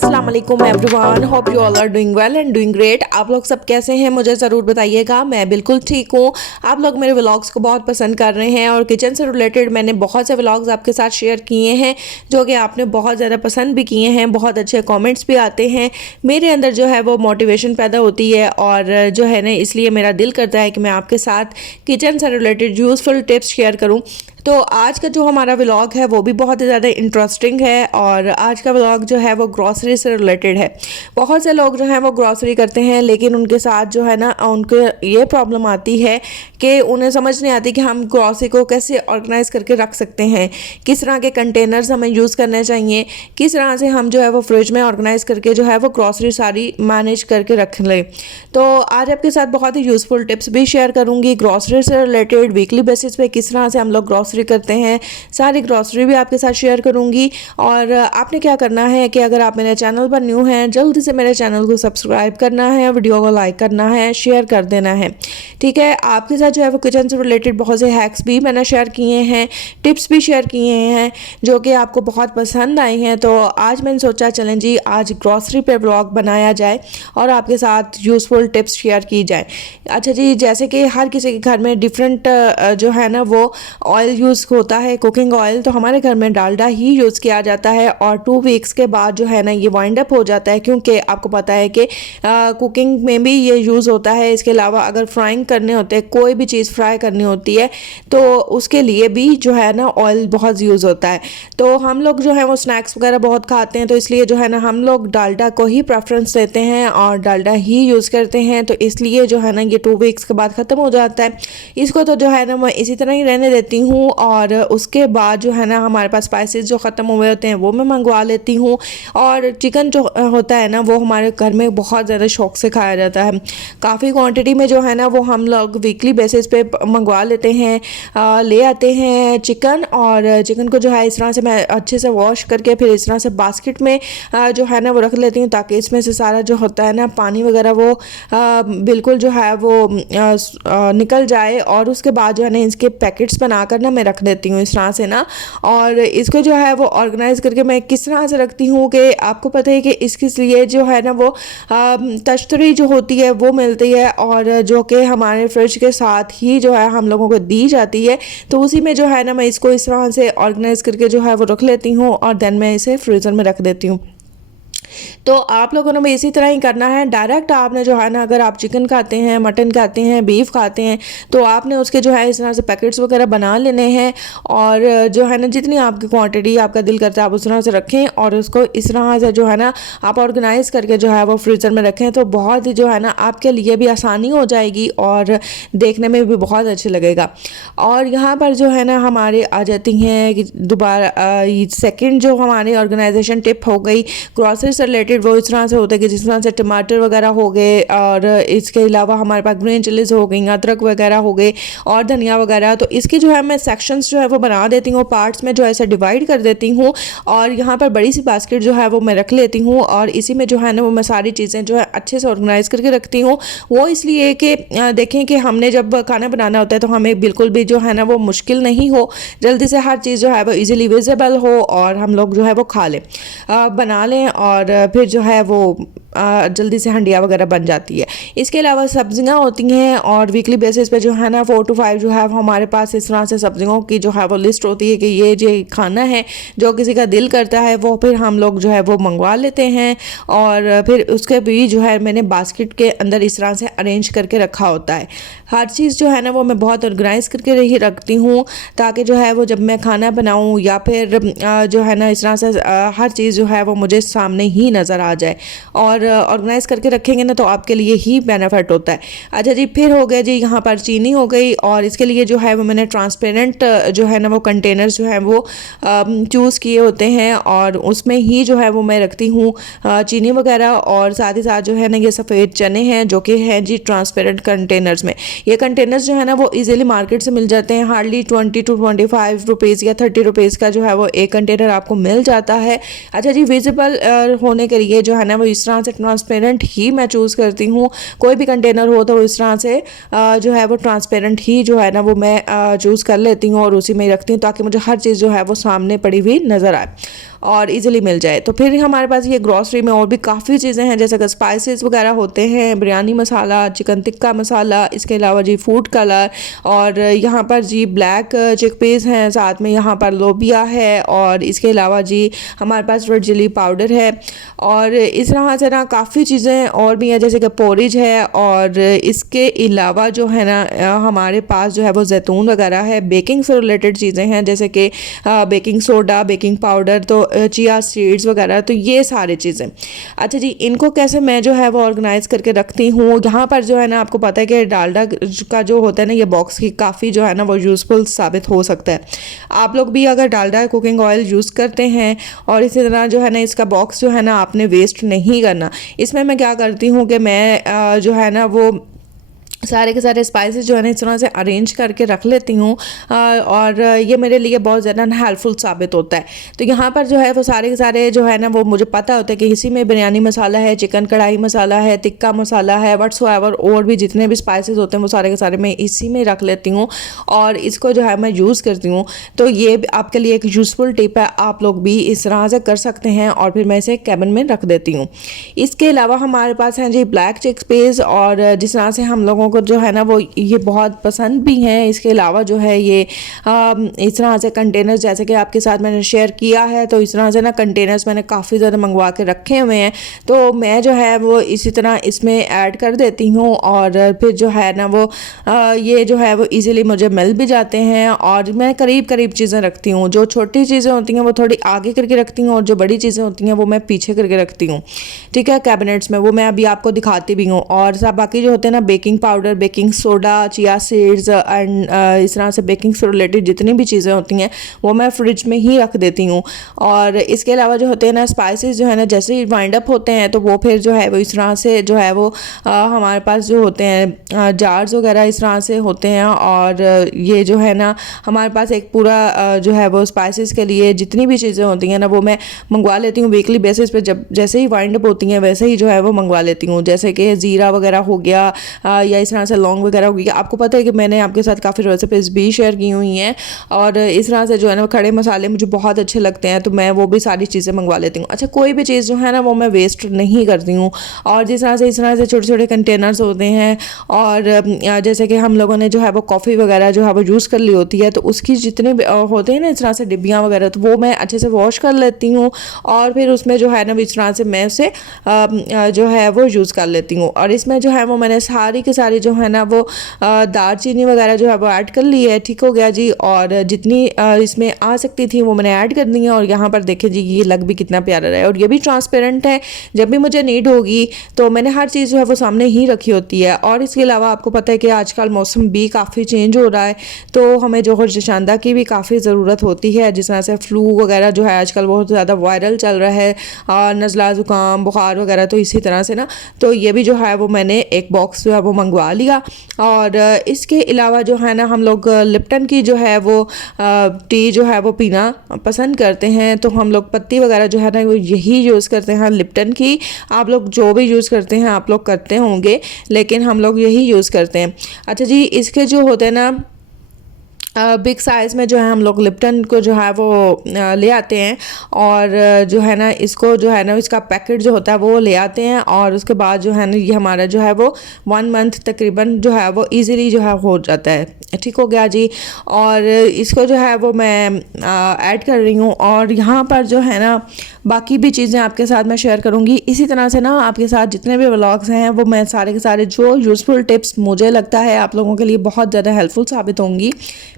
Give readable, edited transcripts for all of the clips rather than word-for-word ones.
अस्सलाम वालेकुम everyone, hope you all are doing well and doing great. आप लोग सब कैसे हैं मुझे ज़रूर बताइएगा। मैं बिल्कुल ठीक हूँ। आप लोग मेरे व्लॉग्स को बहुत पसंद कर रहे हैं और किचन से रिलेटेड मैंने बहुत से व्लॉग्स आपके साथ शेयर किए हैं जो कि आपने बहुत ज़्यादा पसंद भी किए हैं। बहुत अच्छे कॉमेंट्स भी आते हैं। मेरे अंदर जो है वो मोटिवेशन पैदा होती है और जो है ना, इसलिए मेरा दिल करता है कि मैं आपके साथ किचन से रिलेटेड यूज़फुल टिप्स शेयर करूँ। तो आज का जो हमारा व्लॉग है वो भी बहुत ही ज़्यादा इंटरेस्टिंग है और आज का व्लॉग जो है वो ग्रॉसरी से रिलेटेड है। बहुत से लोग जो हैं वो ग्रॉसरी करते हैं, लेकिन उनके साथ जो है ना, उनको ये प्रॉब्लम आती है कि उन्हें समझ नहीं आती कि हम ग्रॉसरी को कैसे ऑर्गेनाइज करके रख सकते हैं, किस तरह के कंटेनर्स हमें यूज़ करने चाहिए, किस तरह से हम जो है वो फ्रिज में ऑर्गेनाइज करके जो है वो ग्रॉसरी सारी मैनेज करके रख लें। तो आज आपके साथ बहुत ही यूज़फुल टिप्स भी शेयर करूँगी ग्रॉसरी से रिलेटेड। वीकली बेसिस पे किस तरह से हम लोग ग्रॉसरी करते हैं, सारी ग्रॉसरी भी आपके साथ शेयर करूंगी। और आपने क्या करना है कि अगर आप मेरे चैनल पर न्यू हैं, जल्दी से मेरे चैनल को सब्सक्राइब करना है, वीडियो को लाइक करना है, शेयर कर देना है, ठीक है। आपके साथ जो है वो किचन से रिलेटेड बहुत से हैक्स भी मैंने शेयर किए हैं, टिप्स भी शेयर किए हैं जो कि आपको बहुत पसंद आए हैं। तो आज मैंने सोचा चलें जी, आज ग्रॉसरी पे ब्लॉग बनाया जाए और आपके साथ यूज़फुल टिप्स शेयर की जाए। अच्छा जी, जैसे कि हर किसी के घर में डिफरेंट जो है ना वो ऑयल यूज़ होता है, कुकिंग ऑयल। तो हमारे घर में डालडा ही यूज़ किया जाता है और 2 वीक्स के बाद जो है ना ये वाइंड अप हो जाता है, क्योंकि आपको पता है कि कुकिंग में भी ये यूज़ होता है। इसके अलावा अगर फ्राइंग करने होते हैं, कोई भी चीज़ फ्राई करनी होती है तो उसके लिए भी जो है ना ऑयल बहुत यूज़ होता है। तो हम लोग जो है वो स्नैक्स वगैरह बहुत खाते हैं, तो इसलिए जो है ना हम लोग डालडा को ही प्रेफरेंस देते हैं और डालडा ही यूज़ करते हैं। तो इसलिए जो है ना ये 2 वीक्स के बाद ख़त्म हो जाता है। इसको तो जो है ना मैं इसी तरह ही रहने देती हूँ और उसके बाद जो है ना हमारे पास स्पाइसेस जो ख़त्म हुए होते हैं वो मैं मंगवा लेती हूँ। और चिकन जो होता है ना वो हमारे घर में बहुत ज़्यादा शौक से खाया जाता है। काफ़ी क्वांटिटी में जो है ना वो हम लोग वीकली बेसिस पे मंगवा लेते हैं, ले आते हैं चिकन। और चिकन को जो है इस तरह से मैं अच्छे से वॉश करके फिर इस तरह से बास्केट में जो है ना वो रख लेती हूँ, ताकि इसमें से सारा जो होता है ना पानी वगैरह वो बिल्कुल जो है वो निकल जाए। और उसके बाद जो है ना इसके पैकेट्स बनाकर ना मैं रख देती हूँ इस तरह से ना। और इसको जो है वो ऑर्गेनाइज करके मैं किस तरह से रखती हूँ कि आपको पता है कि इसके लिए जो है ना वो तश्तरी जो होती है वो मिलती है और जो कि हमारे फ्रिज के साथ ही जो है हम लोगों को दी जाती है। तो उसी में जो है ना मैं इसको इस तरह से ऑर्गेनाइज करके जो है वो रख लेती हूँ और देन मैं इसे फ्रीज़र में रख देती हूँ। तो आप लोगों ने भी इसी तरह ही करना है। डायरेक्ट आपने जो है ना, अगर आप चिकन खाते हैं, मटन खाते हैं, बीफ खाते हैं, तो आपने उसके जो है इस तरह से पैकेट्स वगैरह बना लेने हैं और जो है ना जितनी आपकी क्वांटिटी आपका दिल करता है आप उस तरह से रखें और उसको इस तरह से जो है ना आप ऑर्गेनाइज करके जो है वो फ्रीज़र में रखें। तो बहुत ही जो है ना आपके लिए भी आसानी हो जाएगी और देखने में भी बहुत अच्छा लगेगा। और यहाँ पर जो है ना हमारे आ जाती हैं कि दोबारा सेकेंड जो हमारी ऑर्गेनाइजेशन टिप हो गई ग्रॉसरी से रिलेटेड, वो इस तरह से होता है कि जिस तरह से टमाटर वगैरह हो गए और इसके अलावा हमारे पास ग्रीन चिलीज हो गई, अदरक वगैरह हो गए और धनिया वगैरह। तो इसके जो है मैं सेक्शंस जो है वो बना देती हूँ, पार्ट्स में जो ऐसे डिवाइड कर देती हूँ और यहाँ पर बड़ी सी बास्केट जो है वो मैं रख लेती हूँ और इसी में जो है ना वो मैं सारी चीज़ें जो है अच्छे से ऑर्गेनाइज करके रखती हूँ। वो इसलिए कि देखें कि हमने जब खाना बनाना होता है तो हमें बिल्कुल भी जो है ना वो मुश्किल नहीं हो, जल्दी से हर चीज़ जो है वो ईजिली विजिबल हो और हम लोग जो है वो खा लें, बना लें और फिर जो है वो जल्दी से हंडिया वगैरह बन जाती है। इसके अलावा सब्जियां होती हैं और वीकली बेसिस पे जो है ना 4 to 5 जो है हमारे पास इस तरह से सब्जियों की जो है वो लिस्ट होती है कि ये जो खाना है, जो किसी का दिल करता है वो फिर हम लोग जो है वो मंगवा लेते हैं और फिर उसके भी जो है मैंने बास्केट के अंदर इस तरह से अरेंज करके रखा होता है। हर चीज़ जो है ना वो मैं बहुत ऑर्गेनाइज करके ही रखती हूँ, ताकि जो है वो जब मैं खाना बनाऊँ या फिर जो है ना इस तरह से हर चीज़ जो है वो मुझे सामने ही नज़र आ जाए। और ऑर्गेनाइज करके रखेंगे ना तो आपके लिए ही बेनिफिट होता है। अच्छा जी, फिर हो गया जी यहाँ पर चीनी हो गई और इसके लिए जो है वो मैंने ट्रांसपेरेंट जो है ना वो कंटेनर्स जो है वो चूज़ किए होते हैं और उसमें ही जो है वो मैं रखती हूँ चीनी वगैरह। और साथ ही साथ जो है ना ये सफ़ेद चने हैं जो कि हैं जी ट्रांसपेरेंट कंटेनर्स में। ये कंटेनर्स जो है ना वो ईजिली मार्केट से मिल जाते हैं, हार्डली 20 to 25 रुपीज़ या 30 रुपीज़ का जो है वो एक कंटेनर आपको मिल जाता है। अच्छा जी, विजिबल होने के लिए जो है ना वो इस तरह से ट्रांसपेरेंट ही मैं चूज़ करती हूँ। कोई भी कंटेनर हो तो इस तरह से जो है वो ट्रांसपेरेंट ही जो है ना वो मैं चूज़ कर लेती हूँ और उसी में ही रखती हूँ, ताकि मुझे हर चीज़ जो है वो सामने पड़ी हुई नज़र आए। और इजीली मिल जाए। तो फिर हमारे पास ये ग्रॉसरी में और भी काफ़ी चीज़ें हैं, जैसे कि स्पाइसेस वगैरह होते हैं, बिरयानी मसाला, चिकन टिक्का मसाला, इसके अलावा जी फूड कलर, और यहाँ पर जी ब्लैक चिकपीस हैं, साथ में यहाँ पर लोबिया है, और इसके अलावा जी हमारे पास रेड चिली पाउडर है, और इस तरह से ना काफ़ी चीज़ें और भी हैं, जैसे कि पोरिज है, और इसके अलावा जो है ना हमारे पास जो है वो जैतून वगैरह है। बेकिंग से रिलेटेड चीज़ें हैं, जैसे कि बेकिंग सोडा, बेकिंग पाउडर, तो चिया सीड्स वगैरह, तो ये सारी चीज़ें। अच्छा जी, इनको कैसे मैं जो है वो ऑर्गेनाइज़ करके रखती हूँ। यहाँ पर जो है ना आपको पता है कि डालडा का जो होता है ना, ये बॉक्स की काफ़ी जो है ना वो यूज़फुल साबित हो सकता है। आप लोग भी अगर डालडा कुकिंग ऑयल यूज़ करते हैं और इसी तरह जो है ना इसका बॉक्स जो है ना आपने वेस्ट नहीं करना। इसमें मैं क्या करती हूँ कि मैं जो है ना वो सारे के सारे स्पाइसेस जो है ना इस तरह से अरेंज करके रख लेती हूँ, और ये मेरे लिए बहुत ज़्यादा हेल्पफुल साबित होता है। तो यहाँ पर जो है वो सारे के सारे जो है ना वो मुझे पता होता है कि इसी में बिरयानी मसाला है, चिकन कढ़ाई मसाला है, टिक्का मसाला है, व्हाट्सएवर और भी जितने भी स्पाइसेस होते हैं वो सारे के सारे मैं इसी में रख लेती हूँ और इसको जो है मैं यूज़ करती हूँ। तो ये आपके लिए एक यूज़फुल टिप है, आप लोग भी इस तरह से कर सकते हैं, और फिर मैं इसे कैबिन में रख देती हूँ। इसके अलावा हमारे पास हैं जी ब्लैक चिकपीस, और जिस तरह से हम लोगों को जो है ना वो ये बहुत पसंद भी हैं। इसके अलावा जो है ये इस तरह से कंटेनर्स, जैसे कि आपके साथ मैंने शेयर किया है, तो इस तरह से ना कंटेनर्स मैंने काफ़ी ज़्यादा मंगवा के रखे हुए हैं, तो मैं जो है वो इसी तरह इसमें ऐड कर देती हूँ, और फिर जो है ना वो ये जो है वो ईज़िली मुझे मिल भी जाते हैं। और मैं करीब करीब चीज़ें रखती हूँ, जो छोटी चीज़ें होती हैं वो थोड़ी आगे करके रखती हूँ, और जो बड़ी चीज़ें होती हैं वो मैं पीछे करके रखती हूँ, ठीक है, कैबिनेट्स में। वो मैं अभी आपको दिखाती भी हूँ। और सब बाकी जो होते हैं ना, baking powder, baking soda, chia seeds and इस तरह से बेकिंग से रिलेटेड जितनी भी चीज़ें होती हैं वो मैं फ्रिज में ही रख देती हूँ। और इसके अलावा जो होते हैं ना स्पाइसेस जो है ना, जैसे ही वाइंड अप होते हैं तो वो फिर जो है वो इस तरह से जो है वो हमारे पास जो होते हैं जार्स वगैरह इस तरह से होते हैं, और ये जो है ना हमारे पास एक पूरा जो है वो स्पाइसेस के लिए जितनी भी चीज़ें होती हैं ना वो मैं मंगवा लेती हूँ वीकली बेसिस पे। जब जैसे ही वाइंड अप होती हैं वैसे ही जो है वो मंगवा लेती हूँ, जैसे कि ज़ीरा वगैरह हो गया, या इस तरह से लौंग वगैरह हो गया। आपको पता है कि मैंने आपके साथ काफ़ी रेसिपीज़ भी शेयर की हुई हैं, और इस तरह से जो है ना खड़े मसाले मुझे बहुत अच्छे लगते हैं, तो मैं वो भी सारी चीज़ें मंगवा लेती हूँ। अच्छा, कोई भी चीज़ जो है ना वो मैं वेस्ट नहीं करती हूँ। और जिस तरह से इस तरह से छोटे छोटे कंटेनर्स होते हैं, और जैसे कि हम लोगों ने जो है वो कॉफ़ी वगैरह जो है वो यूज़ कर ली होती है, तो उसकी जितने होते हैं ना इस तरह से डिब्बियाँ वगैरह, तो वो मैं अच्छे से वॉश कर लेती हूँ, और फिर उसमें जो है ना इस तरह से मैं उसे जो है वो यूज़ कर लेती हूँ। और इसमें जो है वो मैंने सारी की सारी जो है ना वो दालचीनी वगैरह जो है वो ऐड कर ली है, ठीक हो गया जी। और जितनी इसमें आ सकती थी वो मैंने ऐड कर दी है, और यहाँ पर देखें जी ये लग भी कितना प्यारा रहा है, और ये भी ट्रांसपेरेंट है, जब भी मुझे नीड होगी तो मैंने हर चीज़ जो है वो सामने ही रखी होती है। और इसके अलावा आपको पता है कि आजकल मौसम भी काफ़ी चेंज हो रहा है, तो हमें जो होशंदा की भी काफ़ी ज़रूरत होती है, जिस तरह से फ्लू वगैरह जो है आजकल बहुत ज़्यादा वायरल चल रहा है, नज़ला ज़ुकाम बुखार वगैरह, तो इसी तरह से ना तो ये भी जो है वो मैंने एक बॉक्स जो है वो मंगवा लिया। और इसके अलावा जो है ना हम लोग लिप्टन की जो है वो टी जो है वो पीना पसंद करते हैं, तो हम लोग पत्ती वगैरह जो है ना वो यही यूज़ करते हैं लिप्टन की। आप लोग जो भी यूज़ करते हैं आप लोग करते होंगे, लेकिन हम लोग यही यूज़ करते हैं। अच्छा जी, इसके जो होते हैं ना बिग साइज़ में जो है हम लोग लिप्टन को जो है वो ले आते हैं, और जो है ना इसको जो है ना इसका पैकेट जो होता है वो ले आते हैं, और उसके बाद जो है ना ये हमारा जो है वो 1 मंथ तकरीबन जो है वो इजीली जो है हो जाता है, ठीक हो गया जी। और इसको जो है वो मैं ऐड कर रही हूँ, और यहाँ पर जो है ना बाकी भी चीज़ें आपके साथ मैं शेयर करूँगी। इसी तरह से ना आपके साथ जितने भी व्लॉग्स हैं वो मैं सारे के सारे जो यूज़फुल टिप्स मुझे लगता है आप लोगों के लिए बहुत ज़्यादा हेल्पफुल साबित होंगी,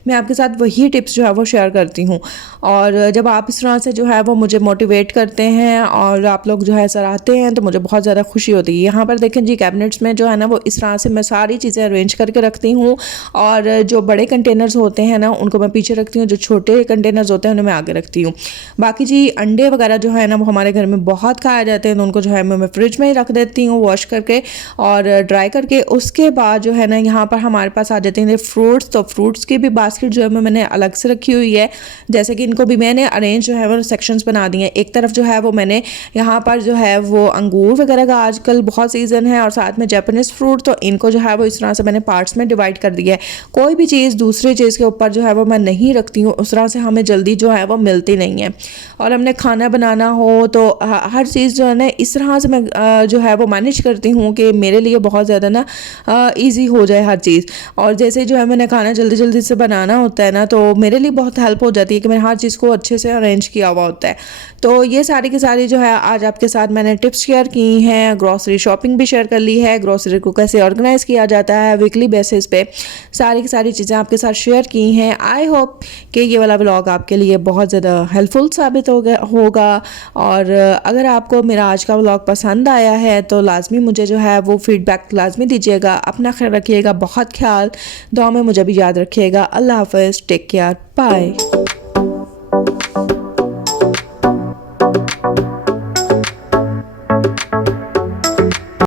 मैं आपके साथ वही टिप्स जो है वो शेयर करती हूँ। और जब आप इस तरह से जो है वो मुझे मोटिवेट करते हैं और आप लोग जो है सराहते हैं तो मुझे बहुत ज़्यादा खुशी होती है। यहाँ पर देखें जी कैबिनेट्स में जो है ना वो इस तरह से मैं सारी चीज़ें अरेंज करके रखती हूँ, और जो बड़े कंटेनर्स होते हैं ना उनको मैं पीछे रखती हूँ, जो छोटे कंटेनर्स होते हैं उन्हें मैं आगे रखती हूँ। बाकी जी अंडे वगैरह जो है ना वो हमारे घर में बहुत खाए जाते हैं, तो उनको जो है मैं फ्रिज में ही रख देती हूँ वॉश करके और ड्राई करके। उसके बाद जो है ना यहाँ पर हमारे पास आ जाते हैं फ्रूट्स, तो फ्रूट्स की भी बात बास्केट जो है मैंने अलग से रखी हुई है। जैसे कि इनको भी मैंने अरेंज जो है वो सेक्शंस बना दिए हैं। एक तरफ जो है वो मैंने यहाँ पर जो है वो अंगूर वगैरह का आजकल बहुत सीज़न है और साथ में जापानीज़ फ्रूट, तो इनको जो है वो इस तरह से मैंने पार्ट्स में डिवाइड कर दिया है। कोई भी चीज़ दूसरी चीज़ के ऊपर जो है वो मैं नहीं रखती हूँ, उस तरह से हमें जल्दी जो है वो मिलती नहीं है। और हमने खाना बनाना हो तो हर चीज़ जो है ना इस तरह से मैं जो है वो मैनेज करती हूँ कि मेरे लिए बहुत ज़्यादा ना ईजी हो जाए हर चीज़। और जैसे जो है मैंने खाना जल्दी जल्दी से बनाना होता है ना, तो मेरे लिए बहुत हेल्प हो जाती है कि मैंने हर चीज़ को अच्छे से अरेंज किया हुआ होता है। तो ये सारी की सारी जो है आज आपके साथ मैंने टिप्स शेयर की हैं। ग्रॉसरी शॉपिंग भी शेयर कर ली है, ग्रॉसरी को कैसे ऑर्गेनाइज़ किया जाता है वीकली बेसिस पे, सारी की सारी चीज़ें आपके साथ शेयर की हैं। आई होप कि ये वाला व्लॉग आपके लिए बहुत ज़्यादा हेल्पफुल साबित होगा। और अगर आपको मेरा आज का व्लॉग पसंद आया है तो लाजमी मुझे जो है वो फीडबैक लाजमी दीजिएगा। अपना ख्याल रखिएगा, बहुत ख्याल, दुआ में मुझे भी याद रखिएगा। अल्लाह हाफ़िज़, टेक केयर, बाय।